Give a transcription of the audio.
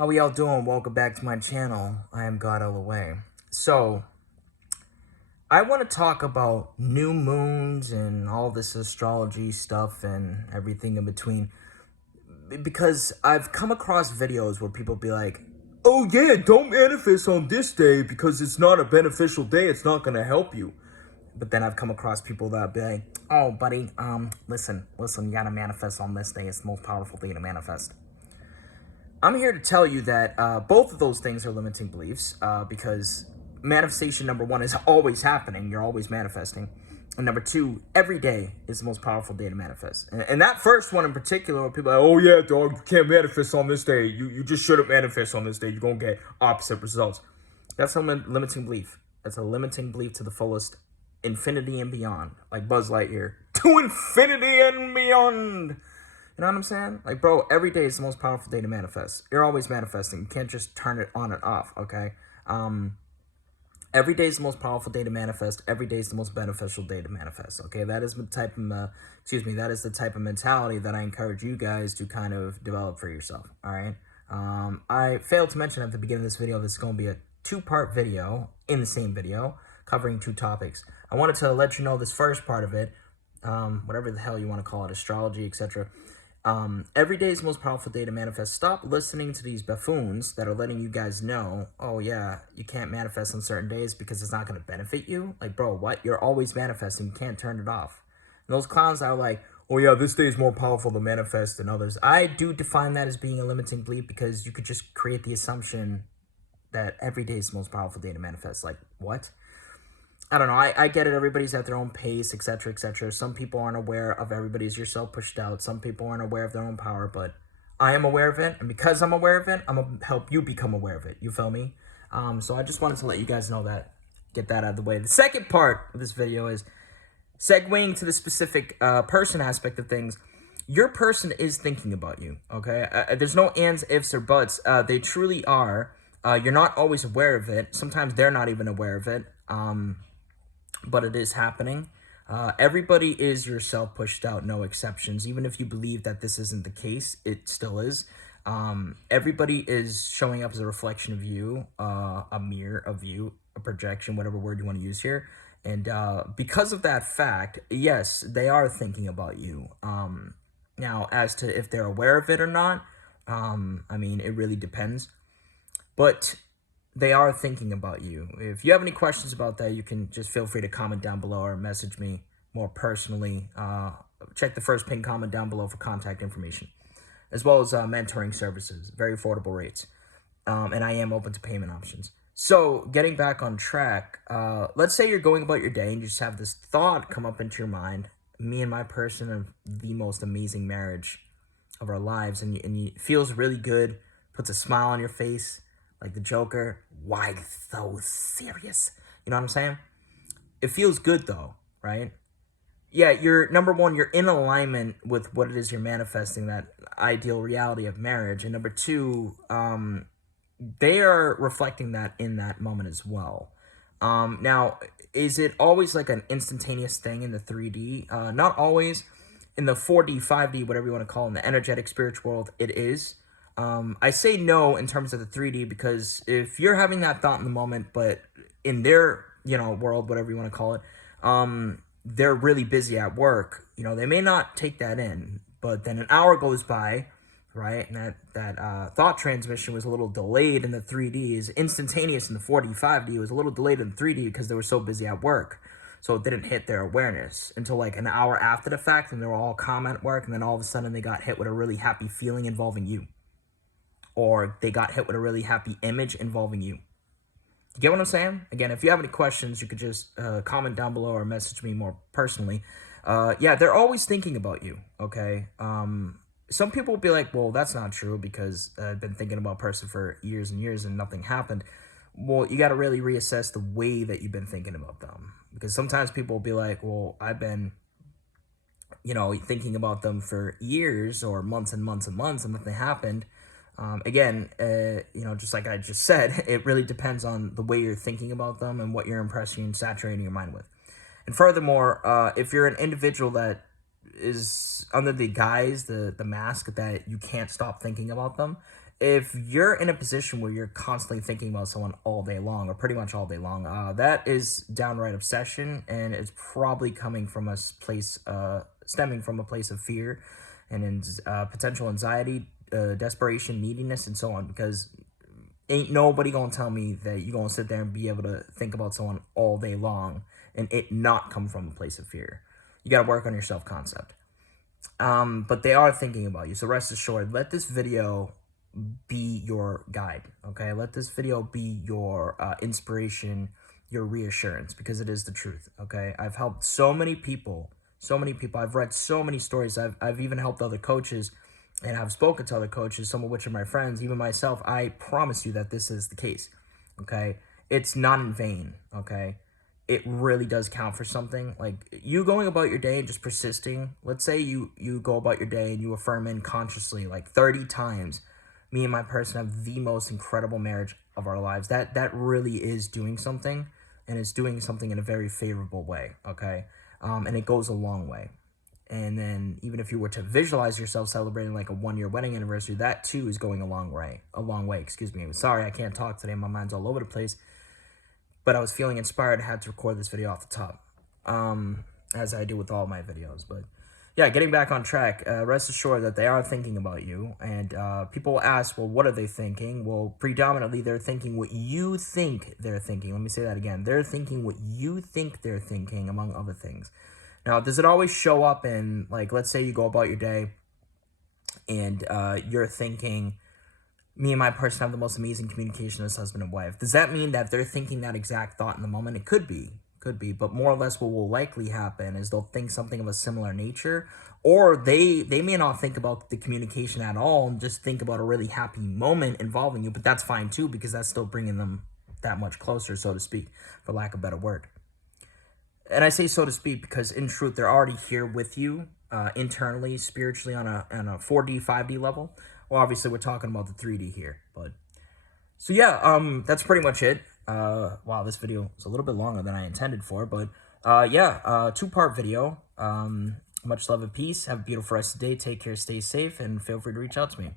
How we all doing? Welcome back to my channel. I am God Way. So, I want to talk about new moons and all this astrology stuff and everything in between because I've come across videos where people be like, "Oh yeah, don't manifest on this day because it's not a beneficial day. It's not going to help you." But then I've come across people that be like, "Oh, buddy, listen, you got to manifest on this day. It's the most powerful day to manifest." I'm here to tell you that both of those things are limiting beliefs because manifestation, number one, is always happening. You're always manifesting. And number two, every day is the most powerful day to manifest. And that first one in particular, where people are like, oh yeah, dog, you can't manifest on this day. You just shouldn't manifest on this day. You're going to get opposite results. That's a limiting belief. That's a limiting belief to the fullest, infinity and beyond. Like Buzz Lightyear. To infinity and beyond. You know what I'm saying? Like, bro, every day is the most powerful day to manifest. You're always manifesting. You can't just turn it on and off, okay? Every day is the most powerful day to manifest. Every day is the most beneficial day to manifest, okay? That is the type of, that is the type of mentality that I encourage you guys to kind of develop for yourself, all right? I failed to mention at the beginning of this video, this is going to be a two-part video in the same video covering two topics. I wanted to let you know this first part of it, whatever the hell you want to call it, astrology, etc. Every day is the most powerful day to manifest. Stop listening to these buffoons that are letting you guys know, oh yeah, you can't manifest on certain days because it's not going to benefit you. Like, bro, what? You're always manifesting. You can't turn it off. And those clowns that are like, oh yeah, this day is more powerful to manifest than others. I do define that as being a limiting belief because you could just create the assumption that every day is the most powerful day to manifest. Like, what? I don't know. I get it. Everybody's at their own pace, etc., etc. Some people aren't aware of everybody's yourself pushed out. Some people aren't aware of their own power, but I am aware of it. And because I'm aware of it, I'm going to help you become aware of it. You feel me? So I just wanted to let you guys know that. Get that out of the way. The second part of this video is segueing to the specific person aspect of things. Your person is thinking about you, okay? There's no ands, ifs, or buts. They truly are. You're not always aware of it. Sometimes they're not even aware of it. But it is happening. Everybody is yourself pushed out, no exceptions. Even if you believe that this isn't the case, it still is. Everybody is showing up as a reflection of you, a mirror of you, a projection, whatever word you want to use here. And because of that fact, yes, they are thinking about you. Now, as to if they're aware of it or not, I mean, it really depends. But they are thinking about you. If you have any questions about that, you can just feel free to comment down below or message me more personally. Check the first pinned comment down below for contact information, as well as mentoring services, very affordable rates. And I am open to payment options. So getting back on track, let's say you're going about your day and you just have this thought come up into your mind. Me and my person have the most amazing marriage of our lives, and it feels really good, puts a smile on your face, like the Joker. Why so serious? You know what I'm saying? It feels good though, right? Yeah, you're, number one, you're in alignment with what it is you're manifesting, that ideal reality of marriage. And number two, they are reflecting that in that moment as well. Now, is it always like an instantaneous thing in the 3D? Not always. In the 4D, 5D, whatever you want to call it, in the energetic spiritual world, it is. I say no in terms of the 3D because if you're having that thought in the moment, but in their, world, whatever you want to call it, they're really busy at work, they may not take that in, but then an hour goes by, right? And that thought transmission was a little delayed in the 3D, is instantaneous in the 4D, 5D. It was a little delayed in the 3D because they were so busy at work. So it didn't hit their awareness until like an hour after the fact, and they were all calm at work, and then all of a sudden they got hit with a really happy feeling involving you. Or they got hit with a really happy image involving you. You get what I'm saying? Again, if you have any questions, you could just comment down below or message me more personally. Yeah, they're always thinking about you, okay? Some people will be like, well, that's not true because I've been thinking about a person for years and years and nothing happened. Well, you got to really reassess the way that you've been thinking about them. Because sometimes people will be like, well, I've been, thinking about them for years or months and months and months and nothing happened. Again, just like I just said, it really depends on the way you're thinking about them and what you're impressing and saturating your mind with. And furthermore, if you're an individual that is under the guise, the mask that you can't stop thinking about them. If you're in a position where you're constantly thinking about someone all day long, or pretty much all day long, that is downright obsession, and it's probably coming from a stemming from a place of fear and potential anxiety, desperation, neediness, and so on. Because ain't nobody gonna tell me that you're gonna sit there and be able to think about someone all day long and it not come from a place of fear. You gotta work on your self-concept. But they are thinking about you, so rest assured, let this video be your guide, okay? Let this video be your inspiration, your reassurance, because it is the truth, okay? I've helped so many people. I've read so many stories. I've even helped other coaches, and I've spoken to other coaches, some of which are my friends, even myself. I promise you that this is the case, okay? It's not in vain, okay? It really does count for something. Like, you going about your day and just persisting. Let's say you go about your day and you affirm unconsciously like 30 times, me and my person have the most incredible marriage of our lives. That really is doing something, and it's doing something in a very favorable way, okay? And it goes a long way. And then even if you were to visualize yourself celebrating like a 1-year wedding anniversary, that too is going a long way. Excuse me. Sorry, I can't talk today. My mind's all over the place. But I was feeling inspired. I had to record this video off the top, as I do with all my videos. But yeah, getting back on track, rest assured that they are thinking about you. And people will ask, well, what are they thinking? Well, predominantly, they're thinking what you think they're thinking. Let me say that again. They're thinking what you think they're thinking, among other things. Now, does it always show up in, like, let's say you go about your day and you're thinking, me and my person have the most amazing communication as husband and wife. Does that mean that they're thinking that exact thought in the moment? It could be, but more or less what will likely happen is they'll think something of a similar nature, or they may not think about the communication at all and just think about a really happy moment involving you, but that's fine too, because that's still bringing them that much closer, so to speak, for lack of a better word. And I say so to speak because in truth, they're already here with you internally, spiritually on a 4D, 5D level. Well, obviously, we're talking about the 3D here. But so, yeah, that's pretty much it. Wow, this video is a little bit longer than I intended for. But yeah, two-part video. Much love and peace. Have a beautiful rest of the day. Take care. Stay safe. And feel free to reach out to me.